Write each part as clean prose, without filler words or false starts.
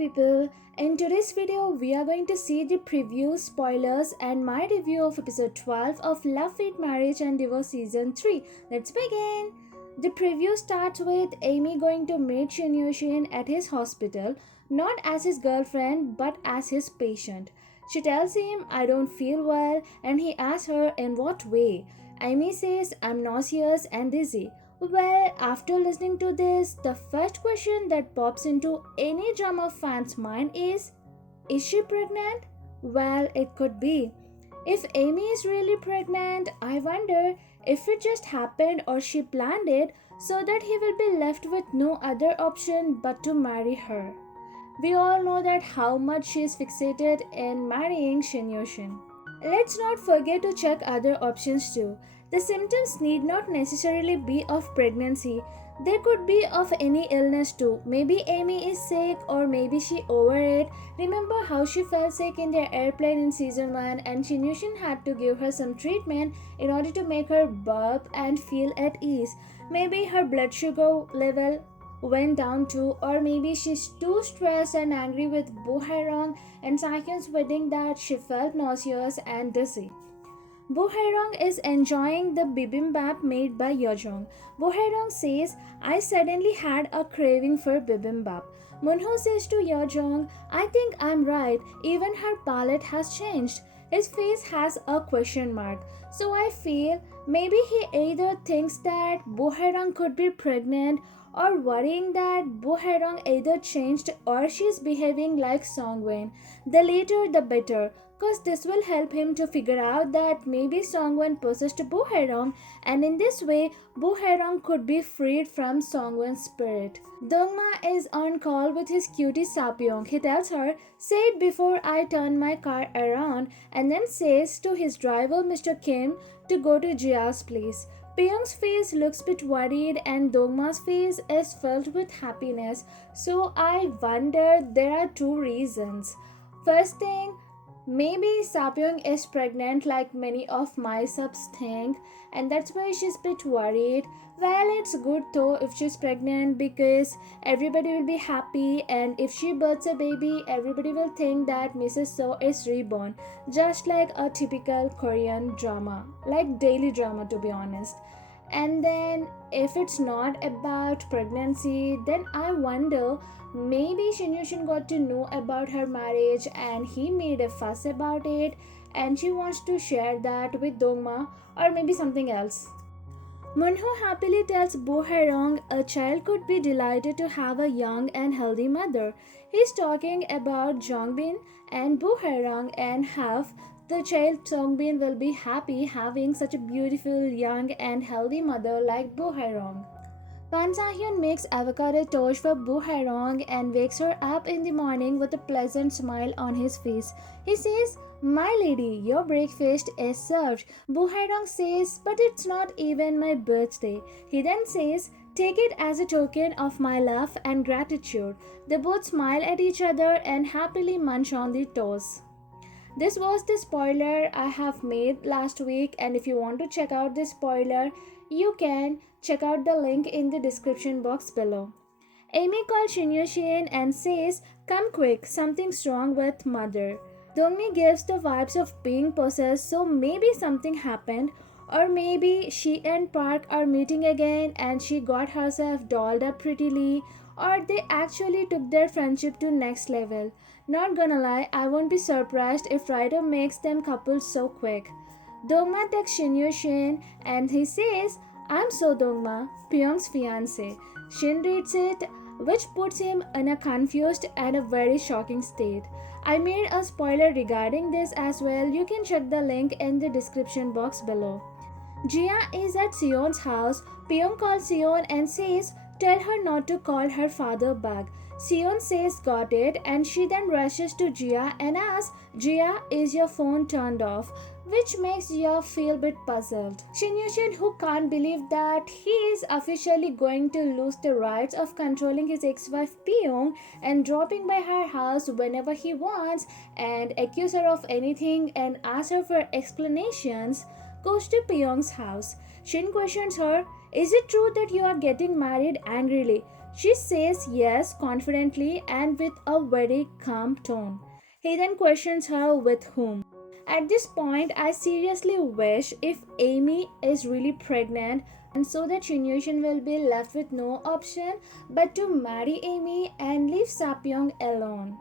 people, in today's video we are going to see the preview, spoilers and my review of episode 12 of Love, Hate, Marriage and Divorce season 3. Let's begin! The preview starts with Amy going to meet Shin at his hospital, not as his girlfriend but as his patient. She tells him, "I don't feel well," and he asks her in what way. Amy says, "I'm nauseous and dizzy." Well, after listening to this, the first question that pops into any drama fan's mind is she pregnant? Well, it could be. If Amy is really pregnant, I wonder if it just happened or she planned it so that he will be left with no other option but to marry her. We all know that how much she is fixated in marrying Shin. Let's not forget to check other options too. The symptoms need not necessarily be of pregnancy. They could be of any illness too. Maybe Amy is sick or maybe she overate. Remember how she fell sick in their airplane in season 1 and Shin had to give her some treatment in order to make her burp and feel at ease. Maybe her blood sugar level went down too, or maybe she's too stressed and angry with Rong and Sahyun's wedding that she felt nauseous and dizzy. Rong is enjoying the bibimbap made by Yojong. Rong says, "I suddenly had a craving for bibimbap." Munho says to Yojong, "I think I'm right, even her palate has changed." His face has a question mark. So I feel maybe he either thinks that Rong could be pregnant or worrying that Rong either changed or she's behaving like Songwen. The later the better, cause this will help him to figure out that maybe Songwen possessed Rong, and in this way Rong could be freed from Songwen's spirit. Dongma is on call with his cutie Sapyeong. He tells her, "Say it before I turn my car around," and then says to his driver Mr. Kim to go to Jia's place. Piyoung's face looks a bit worried and Dongma's face is filled with happiness. So I wonder there are two reasons. First thing, maybe Sapyeong is pregnant like many of my subs think, and that's why she's a bit worried. Well, it's good though if she's pregnant because everybody will be happy, and if she births a baby, everybody will think that Mrs. So is reborn, just like a typical Korean drama, like daily drama to be honest. And then if it's not about pregnancy, then I wonder maybe Shin got to know about her marriage and he made a fuss about it and she wants to share that with Dongma, or maybe something else. Munho happily tells Rong a child could be delighted to have a young and healthy mother. He's talking about Jongbin and Rong and how the child Songbin will be happy having such a beautiful, young and healthy mother like Rong. Pan Sahyun makes avocado toast for Rong and wakes her up in the morning with a pleasant smile on his face. He says, "My lady, your breakfast is served." Rong says, "But it's not even my birthday." He then says, "Take it as a token of my love and gratitude." They both smile at each other and happily munch on the toast. This was the spoiler I have made last week, and if you want to check out this spoiler, you can check out the link in the description box below. Amy calls Shin and says, "Come quick, something's wrong with mother." Dongmi gives the vibes of being possessed, so maybe something happened, or maybe she and Park are meeting again and she got herself dolled up prettily, or they actually took their friendship to next level. Not gonna lie, I won't be surprised if writer makes them couples so quick. Dongma texts Shin and he says, "I'm so Dongma, Piyoung's fiance." Shin reads it, which puts him in a confused and a very shocking state. I made a spoiler regarding this as well. You can check the link in the description box below. Jia is at Sion's house. Piyoung calls Sion and says, "Tell her not to call her father back." Sion says, "Got it," and she then rushes to Jia and asks, "Jia, is your phone turned off?" Which makes Jia feel a bit puzzled. Shin, who can't believe that he is officially going to lose the rights of controlling his ex-wife Piyoung and dropping by her house whenever he wants and accuse her of anything and ask her for explanations, goes to Piyoung's house. Shin questions her, "Is it true that you are getting married?" angrily. She says yes confidently and with a very calm tone. He then questions her with whom. At this point, I seriously wish if Amy is really pregnant and so that Shin will be left with no option but to marry Amy and leave Sapyong alone.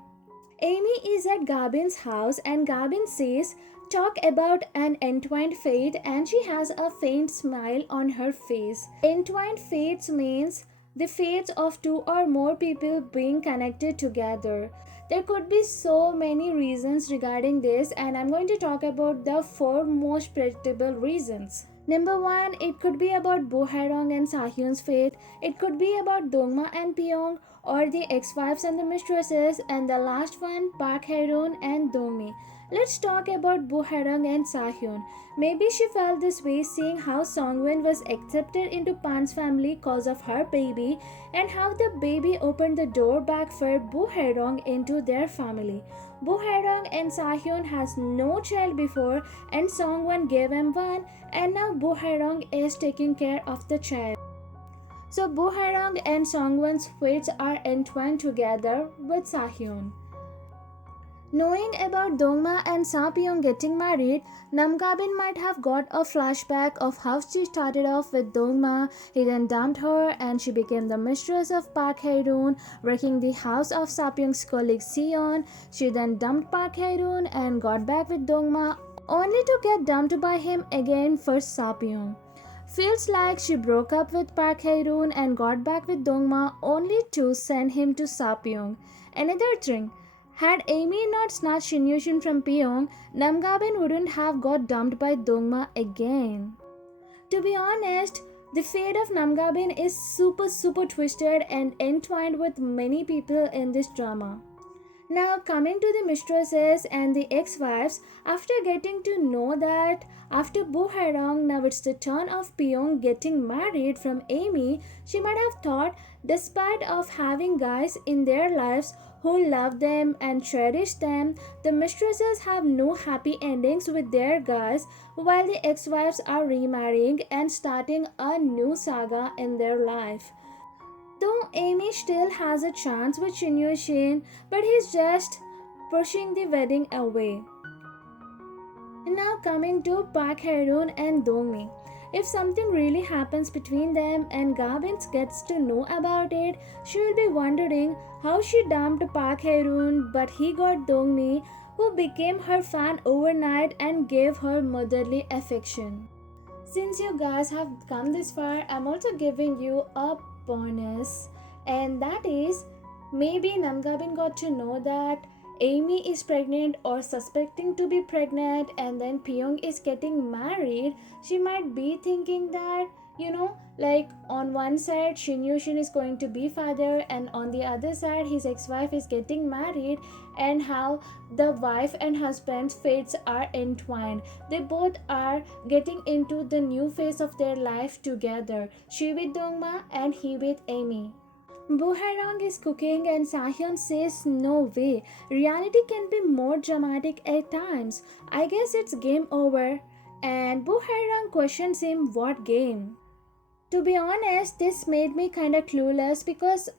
Amy is at Gabin's house and Gabin says, talk about an entwined fate, and she has a faint smile on her face. Entwined fates means the fates of two or more people being connected together. There could be so many reasons regarding this, and I'm going to talk about the four most predictable reasons. Number one, it could be about Bo Hae-rong and Sahyun's fate. It could be about Dongma and Piyoung, or the ex-wives and the mistresses, and the last one, Park Hae-roon and Dongmi. Let's talk about Bo Hae-rong and Sahyun. Maybe she felt this way seeing how Songwon was accepted into Pan's family cause of her baby, and how the baby opened the door back for Bo Hae-rong into their family. Bo Hae-rong and Sahyun has no child before, and Songwon gave him one, and now Bo Hae-rong is taking care of the child. So Bo Hae-rong and Songwon's fates are entwined together with Sahyun. Knowing about Dongma and Sapyong getting married, Namgabin might have got a flashback of how she started off with Dongma. He then dumped her and she became the mistress of Park Hae-roon, wrecking the house of Sapyong's colleague Seon. She then dumped Park Hae-roon and got back with Dongma, only to get dumped by him again for Sapyong. Feels like she broke up with Park Hae-roon and got back with Dongma only to send him to Sapyong. Another thing, had Amy not snatched Shin from Piyoung, Namgabin wouldn't have got dumped by Dongma again. To be honest, the fate of Namgabin is super twisted and entwined with many people in this drama. Now coming to the mistresses and the ex-wives, after getting to know that after Bo Hae-rong, now it's the turn of Piyoung getting married from Amy, she might have thought, despite of having guys in their lives who love them and cherish them, the mistresses have no happy endings with their guys, while the ex-wives are remarrying and starting a new saga in their life. Though Amy still has a chance with Shin, but he's just pushing the wedding away. Now coming to Park Hae-roon and Dongmi. If something really happens between them and Gabin gets to know about it, she will be wondering how she dumped Park Hae-roon but he got Dongmi, who became her fan overnight and gave her motherly affection. Since you guys have come this far, I'm also giving you a bonus, and that is maybe Namgabin got to know that Amy is pregnant or suspecting to be pregnant, and then Piyoung is getting married. She might be thinking that, like on one side Shin is going to be father, and on the other side his ex-wife is getting married, and how the wife and husband's fates are entwined. They both are getting into the new phase of their life together, she with Dongma and he with Amy. Bo Hae-rong is cooking and Sahyun says no way. Reality can be more dramatic at times. I guess it's game over. And Bo Hae-rong questions him what game. To be honest, this made me kinda clueless because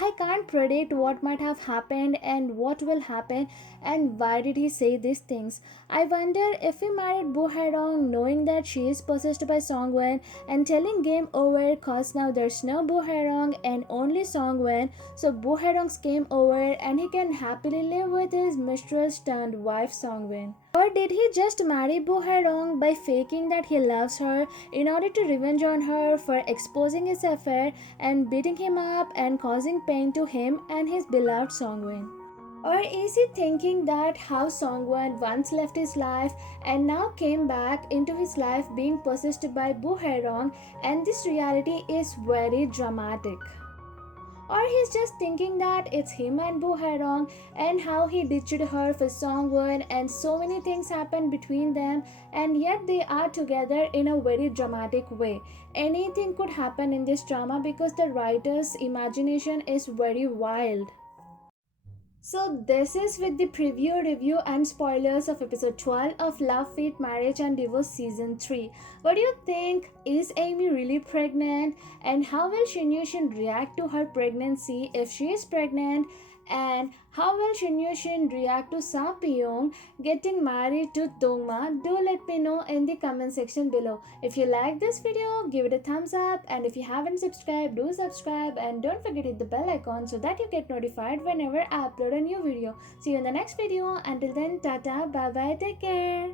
I can't predict what might have happened and what will happen and why did he say these things. I wonder if he married Bo Hae-rong knowing that she is possessed by Songwon and telling game over cause now there's no Bo Hae-rong and only Songwon, so Bo Hae-rong's game over and he can happily live with his mistress turned wife Songwon. Or did he just marry Bo Hae-rong by faking that he loves her in order to revenge on her for exposing his affair and beating him up and causing pain to him and his beloved Songwon? Or is he thinking that how Songwon once left his life and now came back into his life being possessed by Bo Hae-rong, and this reality is very dramatic? Or he's just thinking that it's him and Bo Hae-rong and how he ditched her for Songwon and so many things happened between them, and yet they are together in a very dramatic way. Anything could happen in this drama because the writer's imagination is very wild. So this is with the preview, review and spoilers of episode 12 of Love, Fate, Marriage and Divorce season 3. What do you think? Is Amy really pregnant? And how will Shin react to her pregnancy if she is pregnant? And how will Shin react to Piyoung getting married to Dongma? Do let me know in the comment section below. If you like this video, give it a thumbs up, and if you haven't subscribed, do subscribe, and don't forget to hit the bell icon so that you get notified whenever I upload a new video. See you in the next video. Until then, tata, bye bye, take care.